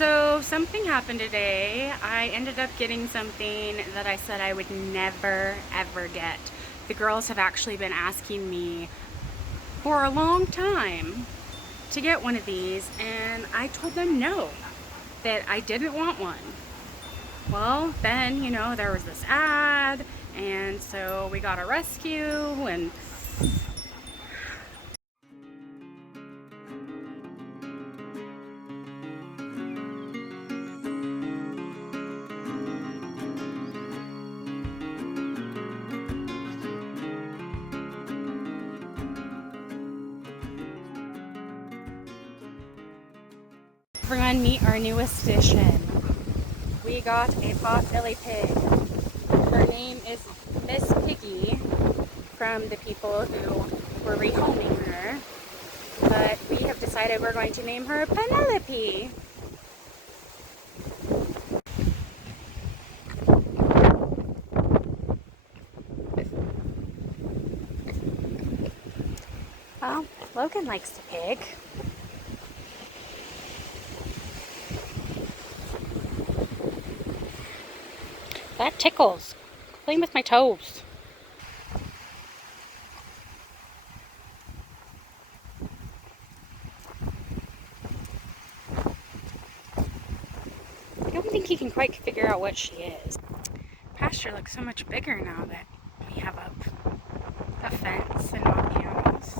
So something happened today. I ended up getting something that I said I would never ever get. The girls have actually been asking me for a long time to get one of these, and I told them no, that I didn't want one. Well, then, there was this ad, and so we got a rescue, and everyone meet our newest addition. We got a potbelly pig. Her name is Miss Piggy from the people who were rehoming her. But we have decided we're going to name her Penelope. Well, Logan likes the pig. That tickles. Playing with my toes. I don't think he can quite figure out what she is. Pasture looks so much bigger now that we have a fence and all the animals.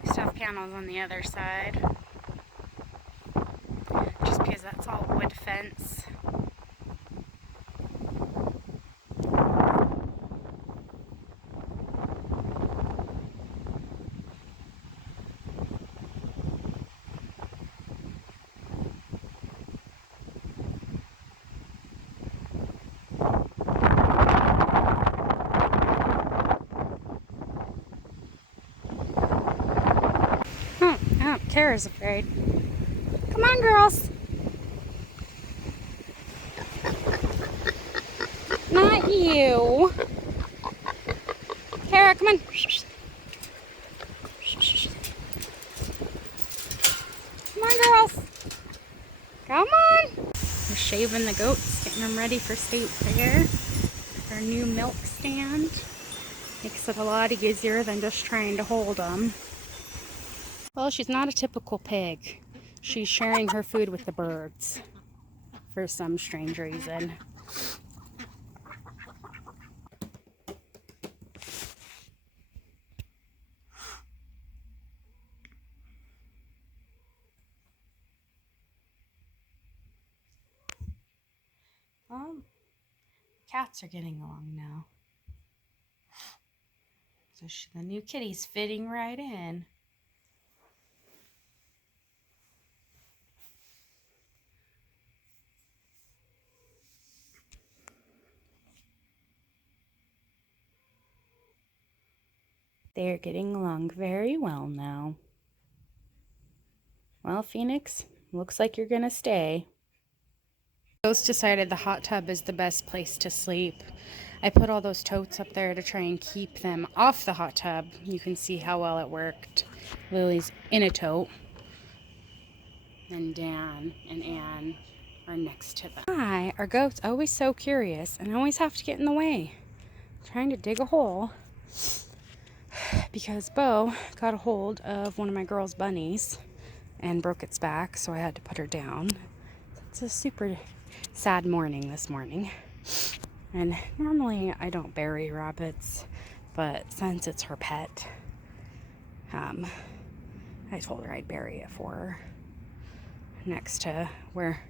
We still have panels on the other side, just because that's all wood fence. Oh, Kara's afraid. Come on, girls. Not you. Kara, come on. Come on, girls. Come on. We're shaving the goats, getting them ready for state fair. Our new milk stand. Makes it a lot easier than just trying to hold them. Well, she's not a typical pig. She's sharing her food with the birds for some strange reason. Cats are getting along now. So the new kitty's fitting right in. They're getting along very well now. Well, Phoenix, looks like you're gonna stay. Ghost decided the hot tub is the best place to sleep. I put all those totes up there to try and keep them off the hot tub. You can see how well it worked. Lily's in a tote, and Dan and Anne are next to them. Hi, our goat's always so curious and always have to get in the way. Trying to dig a hole because Bo got a hold of one of my girls' bunnies and broke its back, so I had to put her down. It's a super sad morning this morning. And normally I don't bury rabbits, but since it's her pet, I told her I'd bury it for her next to where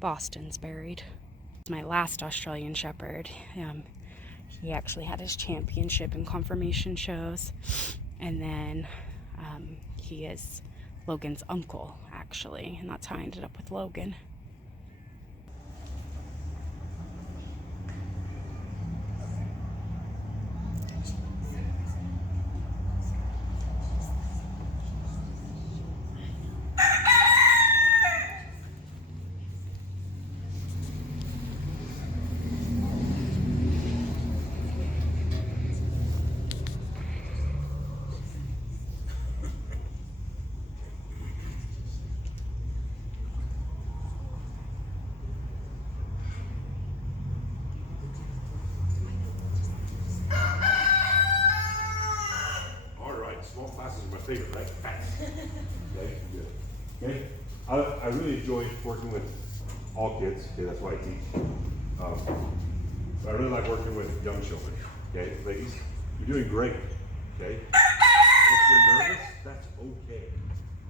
Boston's buried. My last Australian Shepherd, he actually had his championship and confirmation shows, and then he is Logan's uncle, actually, and that's how I ended up with Logan. small classes are my favorite, right? Okay, good. Okay, I really enjoy working with all kids. Okay, that's why I teach. But I really like working with young children. Okay, ladies, you're doing great. Okay, if you're nervous, that's okay.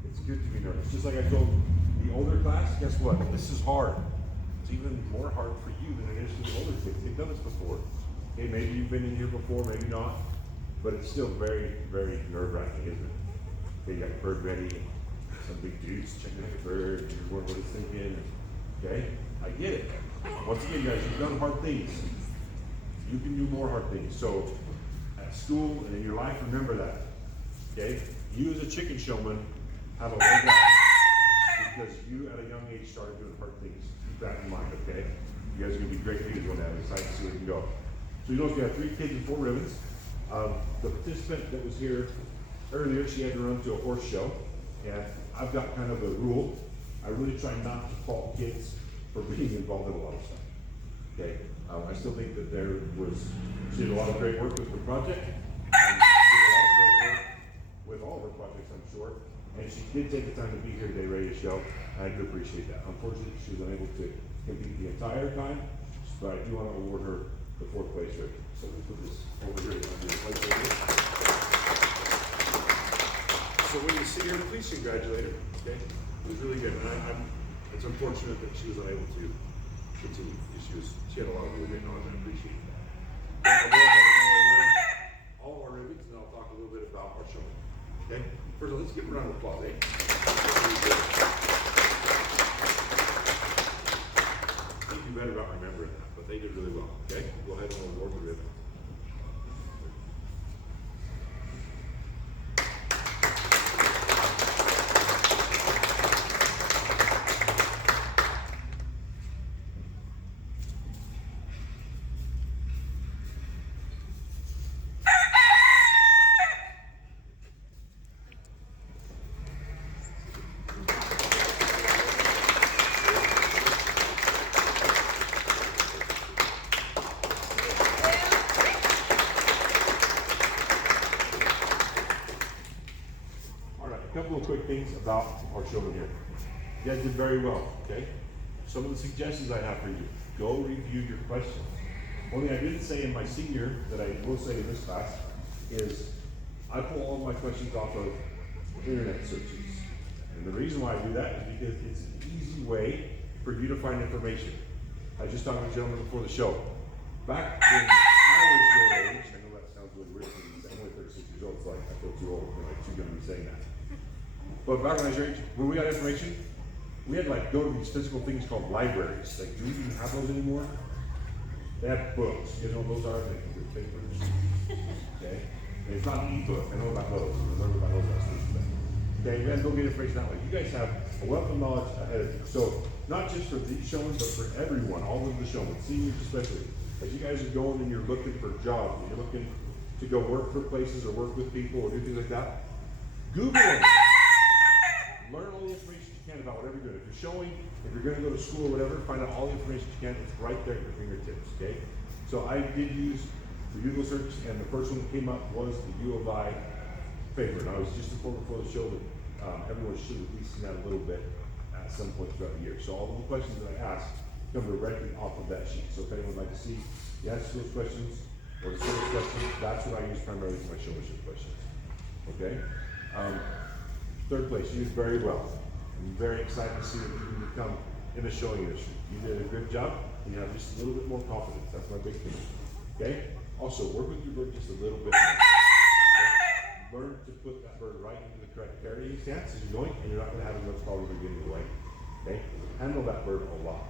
It's good to be nervous. Just like I told the older class, guess what? This is hard. It's even more hard for you than it is for the older kids. They've done this before. Okay, maybe you've been in here before, maybe not, but it's still very, very nerve-wracking, isn't it? Okay, you got your bird ready, some big dudes checking out the bird, and you're wondering what it's thinking. Okay, I get it. Once again, guys, you've done hard things. You can do more hard things. So, at school and in your life, remember that. Okay, you as a chicken showman have a leg up because you at a young age started doing hard things. Keep that in mind, okay? You guys are gonna be great leaders one day. I'm excited to see where you can go. So you notice we have 3 kids and 4 ribbons. The participant that was here earlier, she had to run to a horse show, and I've got kind of a rule. I really try not to fault kids for being involved in a lot of stuff. Okay, I still think that she did a lot of great work with the project, and she did a lot of great work with all of her projects, I'm sure. And she did take the time to be here today, ready to show, and I do appreciate that. Unfortunately, she was unable to compete the entire time, but I do want to award her the 4th place ribbon. So we put this over here. So when you see her, please congratulate her. Okay, it was really good, and it's unfortunate that she was unable to continue. She had a lot of really great knowledge, and I appreciate that. I'll go ahead and I'll award all our ribbons, and I'll talk a little bit about our show. Okay, first of all, let's give a round of applause. I think you better about remembering that, but they did really well. Okay, go ahead and award the ribbon. A couple of quick things about our children here. You guys did very well, okay? Some of the suggestions I have for you, go review your questions. One thing I didn't say in my senior that I will say in this class is I pull all of my questions off of internet searches. And the reason why I do that is because it's an easy way for you to find information. I just talked to a gentleman before the show. Back when I was your age, I know that sounds really weird for me, I'm only 36 years old, so I feel too old, I'm too young to be saying that. But back when I was your age, when we got information, we had like go to these physical things called libraries. Like, do we even have those anymore? They have books. You know what those are? They're papers. Okay? And it's not an e-book. I know about those. I learned about those last week. Okay, you guys go get information that way. You guys have a wealth of knowledge ahead of you. So, not just for these showmen, but for everyone, all of the showmen, seniors especially. As you guys are going and you're looking for jobs, and you're looking to go work for places or work with people or do things like that, Google them. Learn all the information you can about whatever you're doing. If you're showing, if you're going to go to school or whatever, find out all the information you can. It's right there at your fingertips, okay? So I did use the Google search, and the first one that came up was the U of I paper. And I was just informed before the show that everyone should have at least seen that a little bit at some point throughout the year. So all of the questions that I asked come directly off of that sheet. So if anyone would like to see the answers to those questions or the service questions, that's what I use primarily for my showmanship questions, okay? 3rd place, you did very well. I'm very excited to see what you can become in the showing industry. You did a good job, and you have just a little bit more confidence. That's my big thing. Okay? Also, work with your bird just a little bit more. Okay? Learn to put that bird right into the correct carrying stance as you're going, and you're not going to have as much problem getting away. Okay? Handle that bird a lot.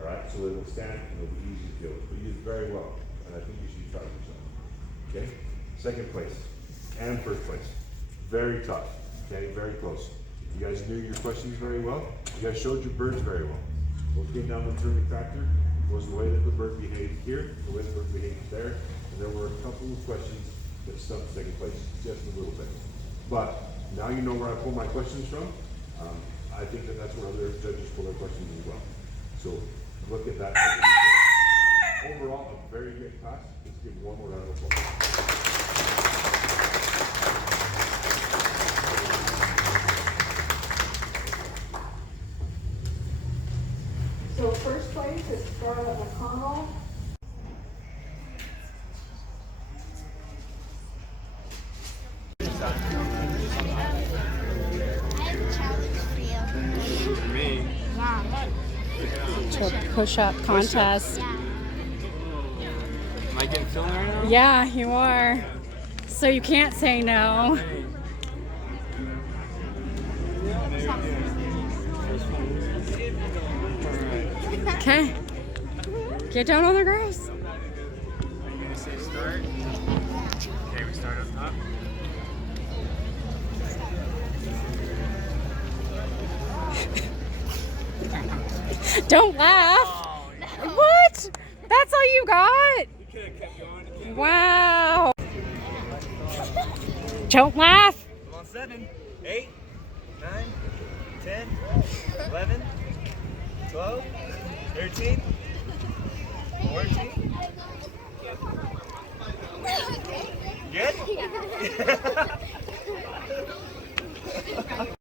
Alright? So it will stand and it'll be easy to deal with. But you did very well, and I think you should be proud of yourself. Okay? 2nd place and 1st place. Very tough. Okay, very close. You guys knew your questions very well. You guys showed your birds very well. What came down to the determining factor was the way that the bird behaved here, the way the bird behaved there, and there were a couple of questions that stumped 2nd place just a little bit. But now you know where I pull my questions from. I think that that's where other judges pull their questions as well. So look at that. Overall, a very great class. Let's give one more round of applause. To a push-up contest. Am I getting filmed right now? Yeah, you are. So you can't say no. Okay. Get down on the grass. Are you gonna say start? Okay, we start up top. Don't laugh. What? That's all you got? We could have kept going. Wow. Don't laugh. Come on, 7, 8, 9, 10, 11, 12, 13, 14. Good?